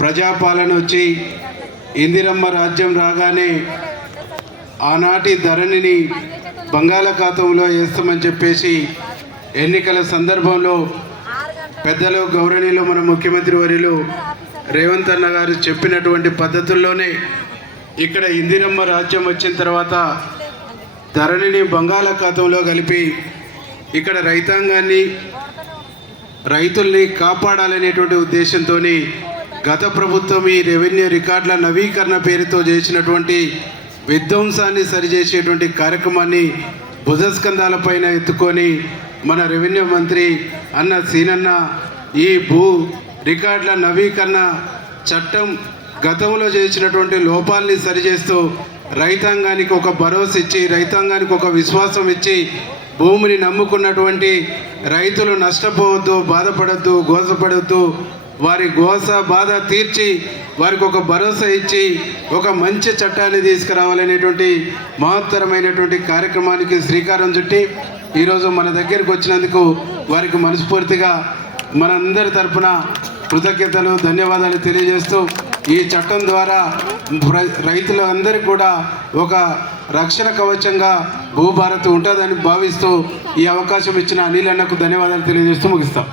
ప్రజాపాలన వచ్చి ఇందిరమ్మ రాజ్యం రాగానే ఆనాటి ధరణిని బంగాళాఖాతంలో వేస్తామని చెప్పేసి ఎన్నికల సందర్భంలో పెద్దలు గౌరవనీయులు మన ముఖ్యమంత్రి వర్యులు రేవంత్ అన్న గారు చెప్పినటువంటి పద్ధతుల్లోనే ఇక్కడ ఇందిరమ్మ రాజ్యం వచ్చిన తర్వాత ధరణిని బంగాళాఖాతంలో కలిపి ఇక్కడ రైతాంగాన్ని రైతుల్ని కాపాడాలనేటువంటి ఉద్దేశంతో గత ప్రభుత్వం ఈ రెవెన్యూ రికార్డుల నవీకరణ పేరుతో చేసినటువంటి విధ్వంసాన్ని సరిచేసేటువంటి కార్యక్రమాన్ని భుజస్కంధాలపైన ఎత్తుకొని మన రెవెన్యూ మంత్రి అన్న సీనన్న ఈ భూ రికార్డుల నవీకరణ చట్టం గతంలో చేసినటువంటి లోపాలని సరిచేస్తూ రైతాంగానికి ఒక భరోసా ఇచ్చి రైతాంగానికి ఒక విశ్వాసం ఇచ్చి భూమిని నమ్ముకున్నటువంటి రైతులు నష్టపోవద్దు, బాధపడద్దు, గోసపడద్దు, వారి గోస బాధ తీర్చి వారికి ఒక భరోసా ఇచ్చి ఒక మంచి చట్టాన్ని తీసుకురావాలనేటువంటి మహత్తరమైనటువంటి కార్యక్రమానికి శ్రీకారం చుట్టి ఈరోజు మన దగ్గరికి వచ్చినందుకు వారికి మనస్ఫూర్తిగా మనందరి తరపున కృతజ్ఞతలు, ధన్యవాదాలు తెలియజేస్తూ ఈ చట్టం ద్వారా రైతులందరికీ కూడా ఒక రక్షణ కవచంగా భూభారత్ ఉంటుందని భావిస్తూ ఈ అవకాశం ఇచ్చిన అనిల్ అన్నకు ధన్యవాదాలు తెలియజేస్తూ ముగిస్తాం.